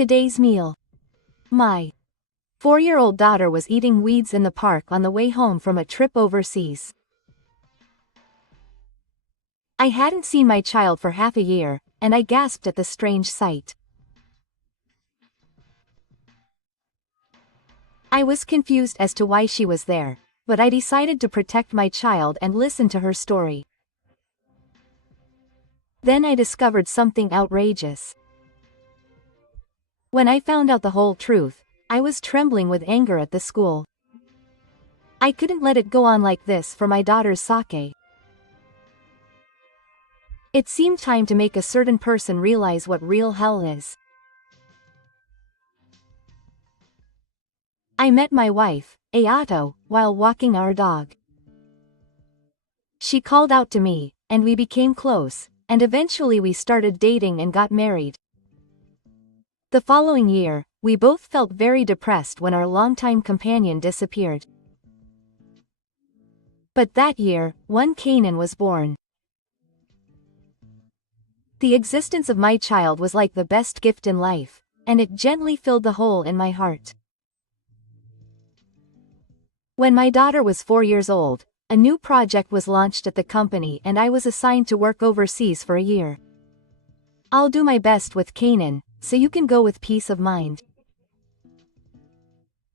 Today's meal. My 4-year-old daughter was eating weeds in the park on the way home from a trip overseas. I hadn't seen my child for half a year, and I gasped at the strange sight. I was confused as to why she was there, but I decided to protect my child and listen to her story. Then I discovered something outrageous. When I found out the whole truth, I was trembling with anger at the school. I couldn't let it go on like this for my daughter's sake. It seemed time to make a certain person realize what real hell is. I met my wife, Ayato, while walking our dog. She called out to me, and we became close, and eventually we started dating and got married. The following year, we both felt very depressed when our longtime companion disappeared. But that year, one Kanan was born. The existence of my child was like the best gift in life, and it gently filled the hole in my heart. When my daughter was 4 years old, a new project was launched at the company and I was assigned to work overseas for a year. I'll do my best with Kanan, so you can go with peace of mind.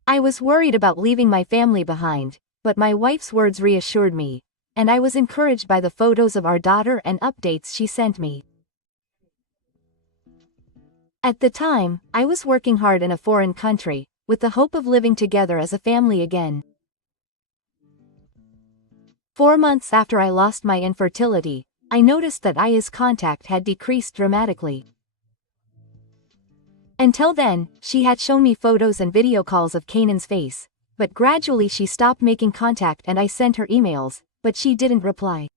I was worried about leaving my family behind, but my wife's words reassured me, and I was encouraged by the photos of our daughter and updates she sent me. At the time, I was working hard in a foreign country, with the hope of living together as a family again. 4 months after I lost my infertility, I noticed that Aya's contact had decreased dramatically. Until then, she had shown me photos and video calls of Kanan's face, but gradually she stopped making contact and I sent her emails, but she didn't reply.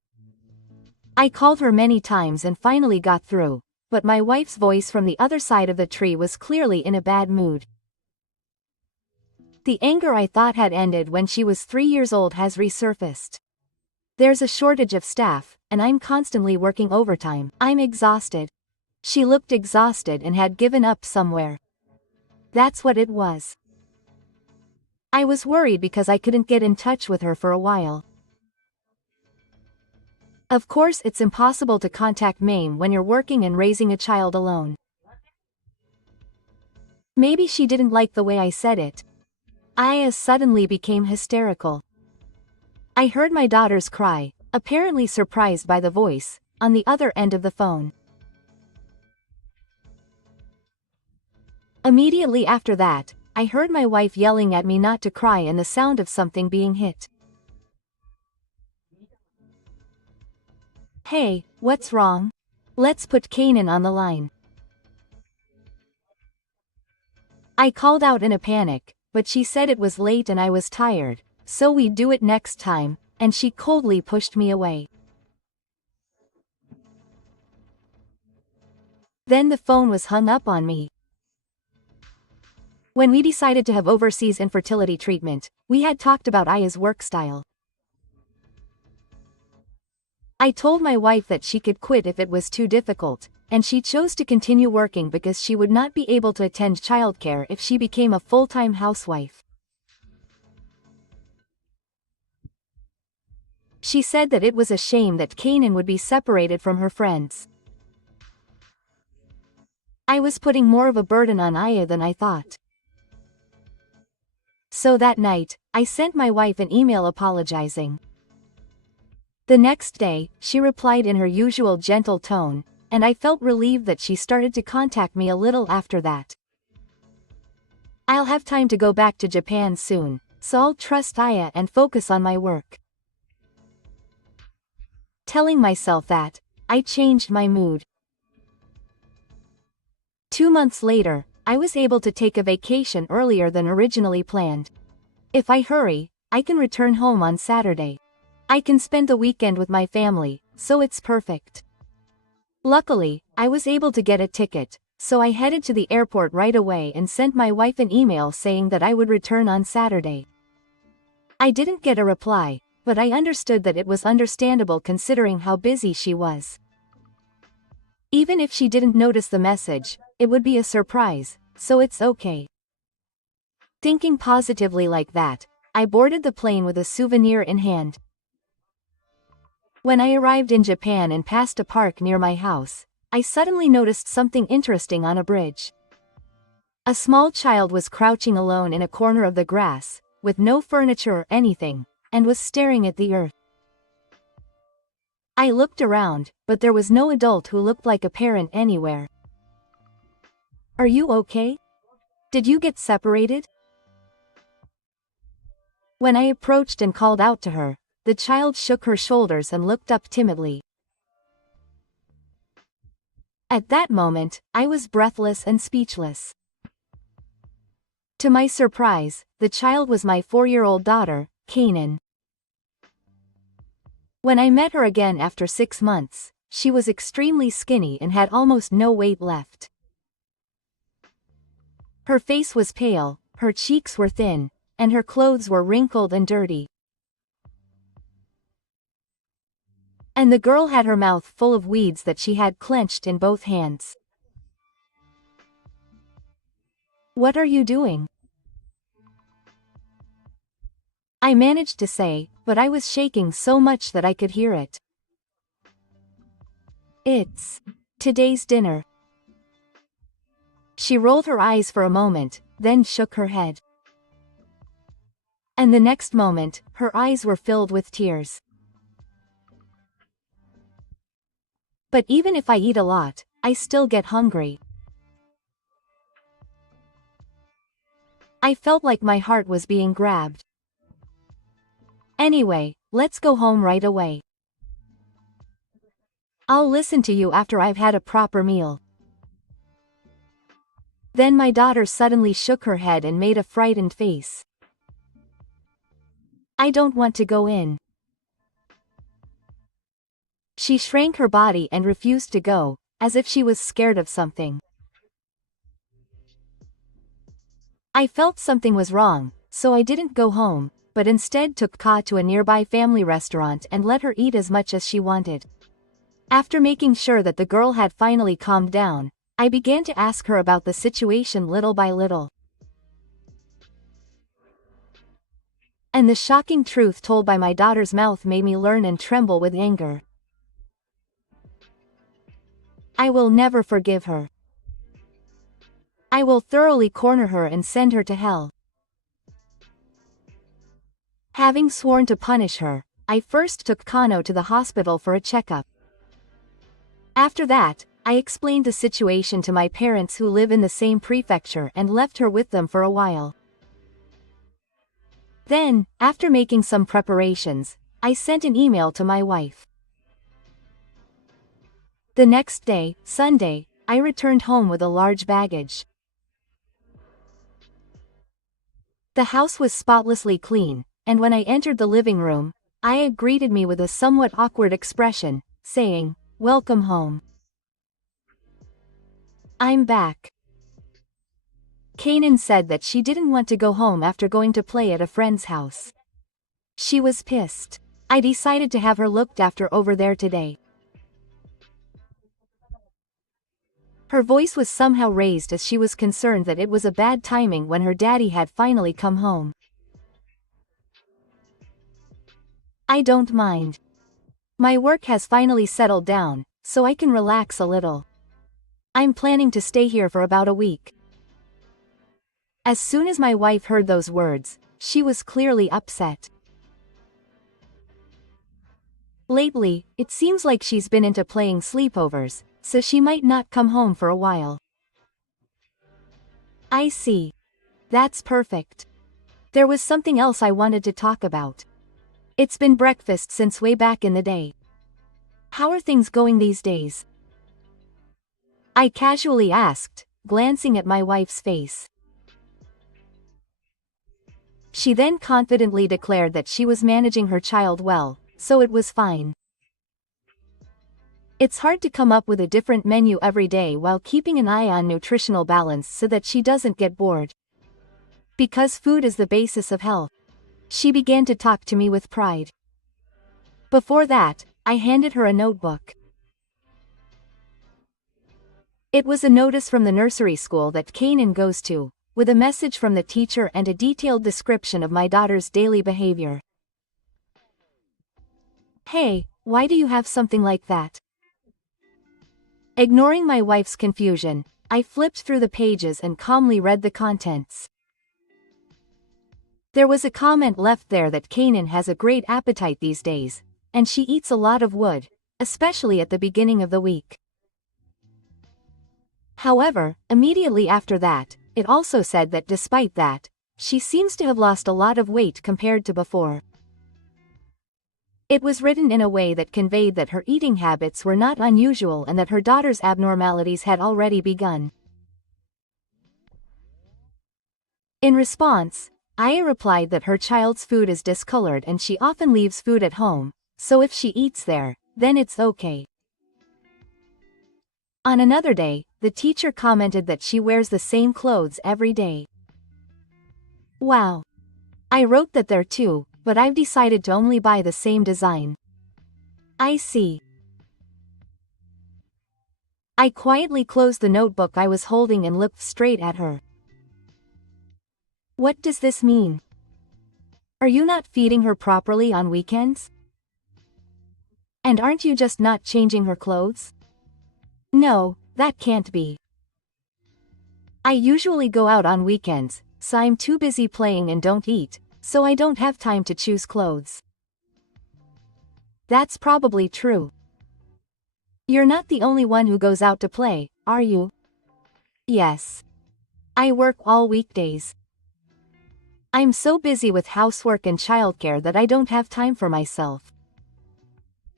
I called her many times and finally got through, but my wife's voice from the other side of the tree was clearly in a bad mood. The anger I thought had ended when she was 3 years old has resurfaced. There's a shortage of staff, and I'm constantly working overtime. I'm exhausted. She looked exhausted and had given up somewhere. That's what it was. I was worried because I couldn't get in touch with her for a while. Of course, it's impossible to contact Mame when you're working and raising a child alone. Maybe she didn't like the way I said it. Aya suddenly became hysterical. I heard my daughter's cry, apparently surprised by the voice, on the other end of the phone. Immediately after that, I heard my wife yelling at me not to cry and the sound of something being hit. Hey, what's wrong? Let's put Kanan on the line. I called out in a panic, but she said it was late and I was tired, so we'd do it next time, and she coldly pushed me away. Then the phone was hung up on me. When we decided to have overseas infertility treatment, we had talked about Aya's work style. I told my wife that she could quit if it was too difficult, and she chose to continue working because she would not be able to attend childcare if she became a full-time housewife. She said that it was a shame that Kanan would be separated from her friends. I was putting more of a burden on Aya than I thought. So that night, I sent my wife an email apologizing. The next day, she replied in her usual gentle tone, and I felt relieved that she started to contact me a little after that. I'll have time to go back to Japan soon, so I'll trust Aya and focus on my work. Telling myself that, I changed my mood. 2 months later, I was able to take a vacation earlier than originally planned. If I hurry, I can return home on Saturday. I can spend the weekend with my family, so it's perfect. Luckily, I was able to get a ticket, so I headed to the airport right away and sent my wife an email saying that I would return on Saturday. I didn't get a reply, but I understood that it was understandable considering how busy she was. Even if she didn't notice the message, it would be a surprise, so it's okay. Thinking positively like that, I boarded the plane with a souvenir in hand. When I arrived in Japan and passed a park near my house, I suddenly noticed something interesting on a bridge. A small child was crouching alone in a corner of the grass, with no furniture or anything, and was staring at the earth. I looked around, but there was no adult who looked like a parent anywhere. Are you okay? Did you get separated? When I approached and called out to her, the child shook her shoulders and looked up timidly. At that moment, I was breathless and speechless. To my surprise, the child was my 4-year-old daughter, Kanan. When I met her again after 6 months, she was extremely skinny and had almost no weight left. Her face was pale, her cheeks were thin, and her clothes were wrinkled and dirty. And the girl had her mouth full of weeds that she had clenched in both hands. "What are you doing?" I managed to say, but I was shaking so much that I could hear it. "It's today's dinner." She rolled her eyes for a moment, then shook her head. And the next moment, her eyes were filled with tears. "But even if I eat a lot, I still get hungry." I felt like my heart was being grabbed. "Anyway, let's go home right away. I'll listen to you after I've had a proper meal." Then my daughter suddenly shook her head and made a frightened face. "I don't want to go in." She shrank her body and refused to go, as if she was scared of something. I felt something was wrong, so I didn't go home, but instead took Ka to a nearby family restaurant and let her eat as much as she wanted. After making sure that the girl had finally calmed down, I began to ask her about the situation little by little. And the shocking truth told by my daughter's mouth made me learn and tremble with anger. I will never forgive her. I will thoroughly corner her and send her to hell. Having sworn to punish her, I first took Kano to the hospital for a checkup. After that, I explained the situation to my parents who live in the same prefecture and left her with them for a while. Then, after making some preparations, I sent an email to my wife. The next day, Sunday, I returned home with a large baggage. The house was spotlessly clean, and when I entered the living room, Aya greeted me with a somewhat awkward expression, saying, "Welcome home." "I'm back." Kanan said that she didn't want to go home after going to play at a friend's house. She was pissed. I decided to have her looked after over there today. Her voice was somehow raised as she was concerned that it was a bad timing when her daddy had finally come home. I don't mind. My work has finally settled down, so I can relax a little. I'm planning to stay here for about a week. As soon as my wife heard those words, she was clearly upset. Lately, it seems like she's been into playing sleepovers, so she might not come home for a while. I see. That's perfect. There was something else I wanted to talk about. It's been breakfast since way back in the day. How are things going these days? I casually asked, glancing at my wife's face. She then confidently declared that she was managing her child well, so it was fine. It's hard to come up with a different menu every day while keeping an eye on nutritional balance so that she doesn't get bored. Because food is the basis of health. She began to talk to me with pride. Before that, I handed her a notebook. It was a notice from the nursery school that Kanan goes to, with a message from the teacher and a detailed description of my daughter's daily behavior. Hey, why do you have something like that? Ignoring my wife's confusion, I flipped through the pages and calmly read the contents. There was a comment left there that Kanan has a great appetite these days, and she eats a lot of wood, especially at the beginning of the week. However, immediately after that, it also said that despite that, she seems to have lost a lot of weight compared to before. It was written in a way that conveyed that her eating habits were not unusual and that her daughter's abnormalities had already begun. In response, Aya replied that her child's food is discolored and she often leaves food at home, so if she eats there, then it's okay. On another day, the teacher commented that she wears the same clothes every day. Wow. I wrote that there too, but I've decided to only buy the same design. I see. I quietly closed the notebook I was holding and looked straight at her. What does this mean? Are you not feeding her properly on weekends? And aren't you just not changing her clothes? No, that can't be. I usually go out on weekends, so I'm too busy playing and don't eat, so I don't have time to choose clothes. That's probably true. You're not the only one who goes out to play, are you? Yes. I work all weekdays. I'm so busy with housework and childcare that I don't have time for myself.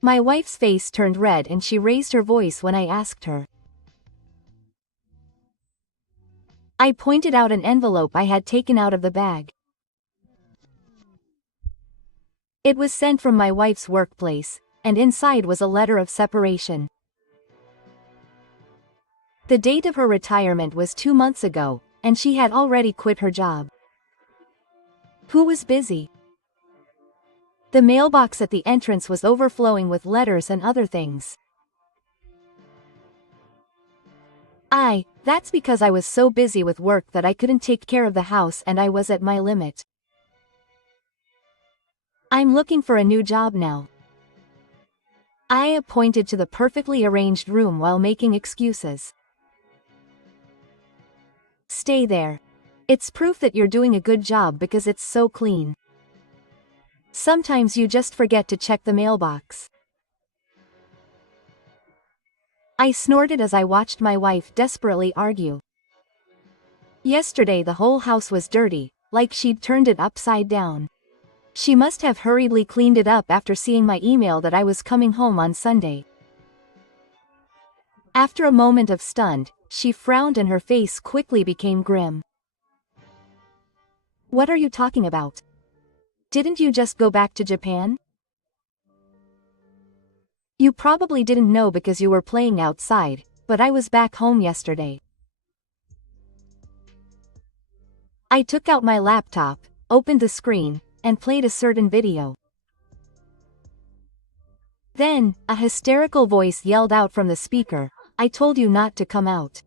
My wife's face turned red and she raised her voice when I asked her. I pointed out an envelope I had taken out of the bag. It was sent from my wife's workplace, and inside was a letter of separation. The date of her retirement was 2 months ago, and she had already quit her job. Who was busy? The mailbox at the entrance was overflowing with letters and other things. That's because I was so busy with work that I couldn't take care of the house and I was at my limit. I'm looking for a new job now. Aya pointed to the perfectly arranged room while making excuses. Stay there. It's proof that you're doing a good job because it's so clean. Sometimes you just forget to check the mailbox. I snorted as I watched my wife desperately argue. Yesterday the whole house was dirty, like she'd turned it upside down. She must have hurriedly cleaned it up after seeing my email that I was coming home on Sunday. After a moment of stunned, she frowned and her face quickly became grim. What are you talking about? Didn't you just go back to Japan? You probably didn't know because you were playing outside, but I was back home yesterday. I took out my laptop, opened the screen, and played a certain video. Then, a hysterical voice yelled out from the speaker, I told you not to come out.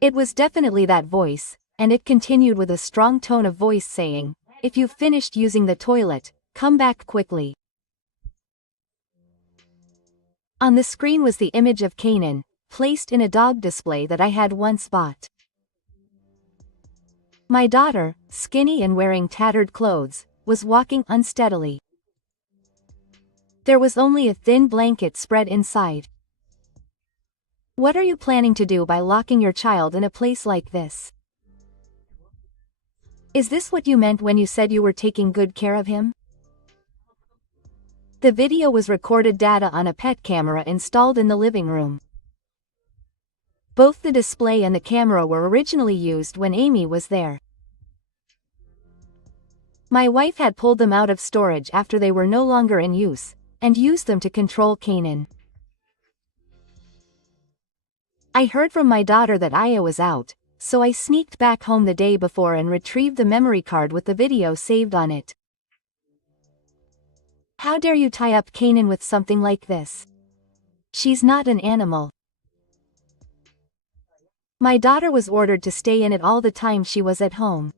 It was definitely that voice, and it continued with a strong tone of voice saying, if you've finished using the toilet, come back quickly. On the screen was the image of Kanan, placed in a dog display that I had once bought. My daughter, skinny and wearing tattered clothes, was walking unsteadily. There was only a thin blanket spread inside. What are you planning to do by locking your child in a place like this? Is this what you meant when you said you were taking good care of him? The video was recorded data on a pet camera installed in the living room. Both the display and the camera were originally used when Amy was there. My wife had pulled them out of storage after they were no longer in use, and used them to control Kanan. I heard from my daughter that Aya was out, so I sneaked back home the day before and retrieved the memory card with the video saved on it. How dare you tie up Kanan with something like this? She's not an animal. My daughter was ordered to stay in it all the time she was at home.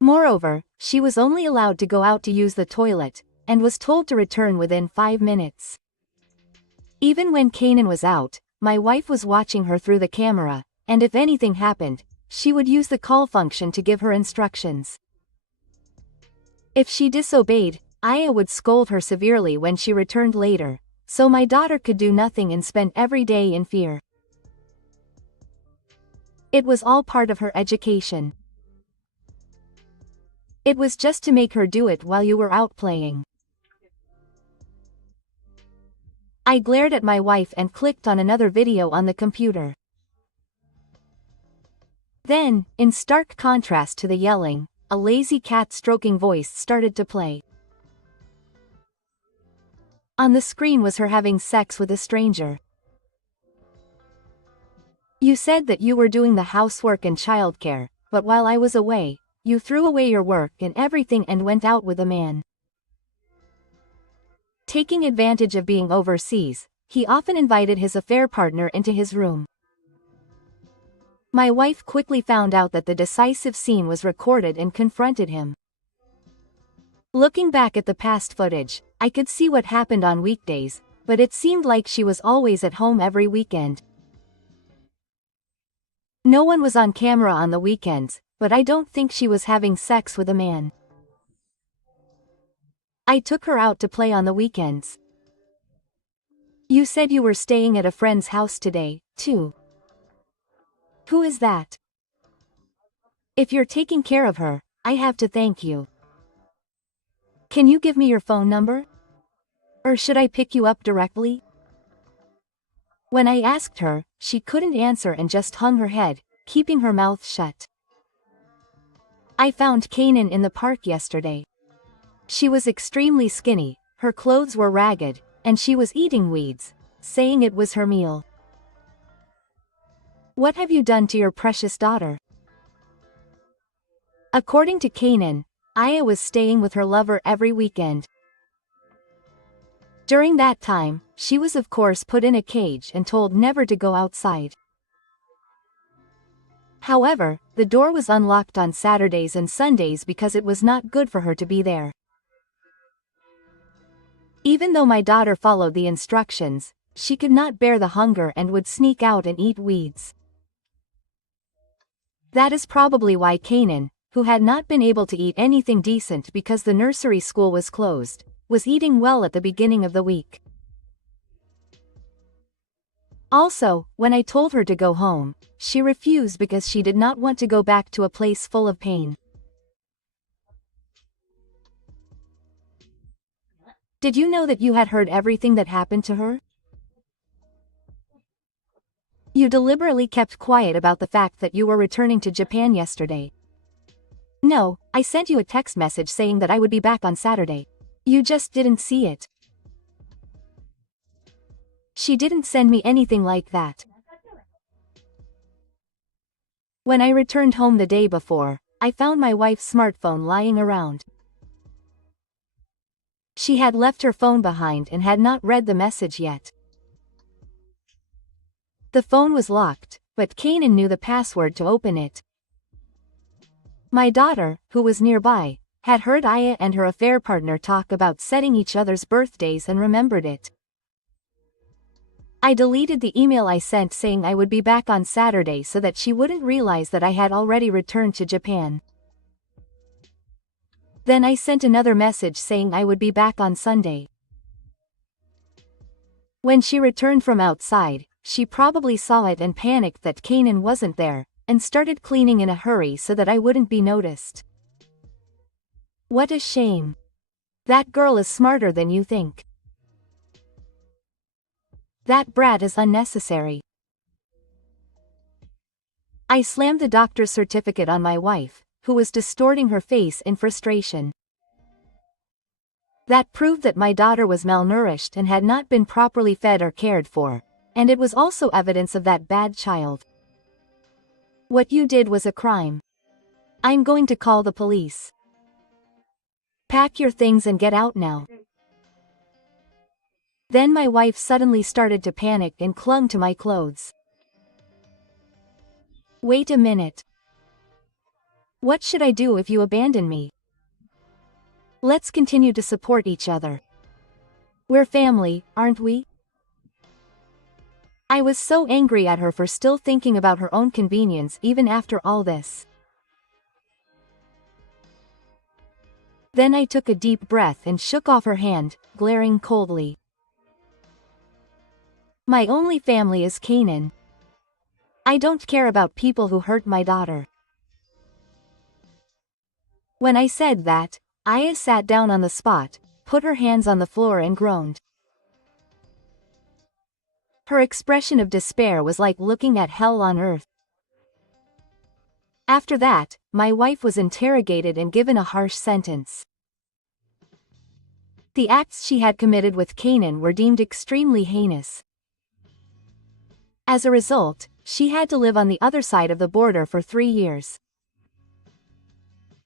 Moreover, she was only allowed to go out to use the toilet, and was told to return within 5 minutes. Even when Kanan was out, my wife was watching her through the camera, and if anything happened, she would use the call function to give her instructions. If she disobeyed, Aya would scold her severely when she returned later, so my daughter could do nothing and spent every day in fear. It was all part of her education. It was just to make her do it while you were out playing. I glared at my wife and clicked on another video on the computer. Then, in stark contrast to the yelling, a lazy cat stroking voice started to play. On the screen was her having sex with a stranger. You said that you were doing the housework and childcare, but while I was away, you threw away your work and everything and went out with a man. Taking advantage of being overseas, he often invited his affair partner into his room. My wife quickly found out that the decisive scene was recorded and confronted him. Looking back at the past footage, I could see what happened on weekdays, but it seemed like she was always at home every weekend. No one was on camera on the weekends, but I don't think she was having sex with a man. I took her out to play on the weekends. You said you were staying at a friend's house today, too. Who is that? If you're taking care of her, I have to thank you. Can you give me your phone number? Or should I pick you up directly? When I asked her, she couldn't answer and just hung her head, keeping her mouth shut. I found Kanan in the park yesterday. She was extremely skinny, her clothes were ragged, and she was eating weeds, saying it was her meal. What have you done to your precious daughter? According to Kanan, Aya was staying with her lover every weekend. During that time, she was of course put in a cage and told never to go outside. However, the door was unlocked on Saturdays and Sundays because it was not good for her to be there. Even though my daughter followed the instructions, she could not bear the hunger and would sneak out and eat weeds. That is probably why Kanan, who had not been able to eat anything decent because the nursery school was closed, was eating well at the beginning of the week. Also, when I told her to go home, she refused because she did not want to go back to a place full of pain. Did you know that you had heard everything that happened to her? You deliberately kept quiet about the fact that you were returning to Japan yesterday. No, I sent you a text message saying that I would be back on Saturday. You just didn't see it. She didn't send me anything like that. When I returned home the day before, I found my wife's smartphone lying around. She had left her phone behind and had not read the message yet. The phone was locked, but Kanan knew the password to open it. My daughter, who was nearby, had heard Aya and her affair partner talk about setting each other's birthdays and remembered it. I deleted the email I sent saying I would be back on Saturday so that she wouldn't realize that I had already returned to Japan. Then I sent another message saying I would be back on Sunday. When she returned from outside, she probably saw it and panicked that Kanan wasn't there, and started cleaning in a hurry so that I wouldn't be noticed. What a shame. That girl is smarter than you think. That brat is unnecessary. I slammed the doctor's certificate on my wife, who was distorting her face in frustration. That proved that my daughter was malnourished and had not been properly fed or cared for, and it was also evidence of that bad child. What you did was a crime. I'm going to call the police. Pack your things and get out now. Then my wife suddenly started to panic and clung to my clothes. Wait a minute. What should I do if you abandon me? Let's continue to support each other. We're family, aren't we? I was so angry at her for still thinking about her own convenience even after all this. Then I took a deep breath and shook off her hand, glaring coldly. My only family is Canaan. I don't care about people who hurt my daughter. When I said that, Aya sat down on the spot, put her hands on the floor and groaned. Her expression of despair was like looking at hell on earth. After that, my wife was interrogated and given a harsh sentence. The acts she had committed with Canaan were deemed extremely heinous. As a result, she had to live on the other side of the border for 3 years.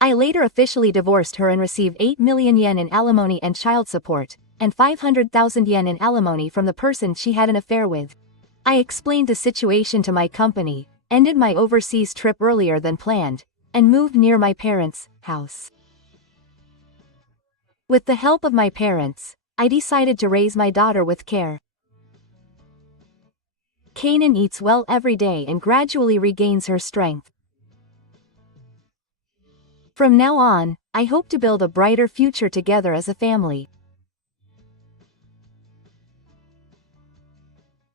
I later officially divorced her and received 8 million yen in alimony and child support, and 500,000 yen in alimony from the person she had an affair with. I explained the situation to my company, ended my overseas trip earlier than planned, and moved near my parents' house. With the help of my parents, I decided to raise my daughter with care. Canaan eats well every day and gradually regains her strength. From now on, I hope to build a brighter future together as a family.